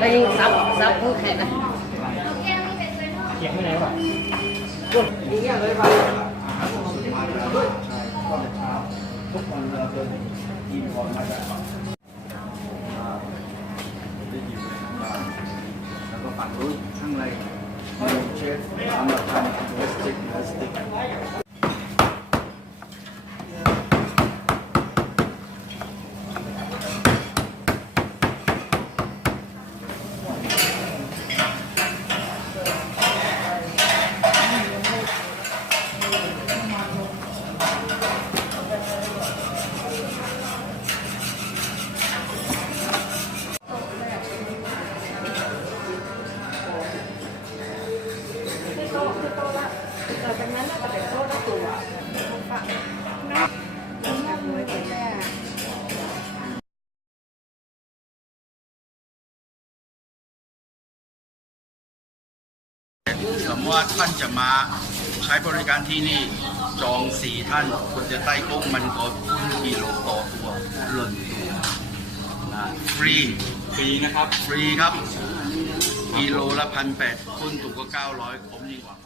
ได้ยิงซับผู้แข่งนะเขียงไม่ไหนวะยิงอย่างเลยไปทุกวันเราเป็นทีมของมาจากแล้วก็ฝั่งนู้นข้างในมีเชฟสำหรับทำพลาสติกจากนั้นเราจะเป็นโต๊ะละตัวฝั่งนับน้ำเลยเป็นแม่สมมติว่าท่านจะมาใช้บริการที่นี่จอง4 ท่านคุณจะได้กุ้งมันก็กิโลต่อตัวหล่นตัวนะฟรีนะครับฟรีครับกิโลละ1,800คุณถูกก็900ผมยิ่งกว่า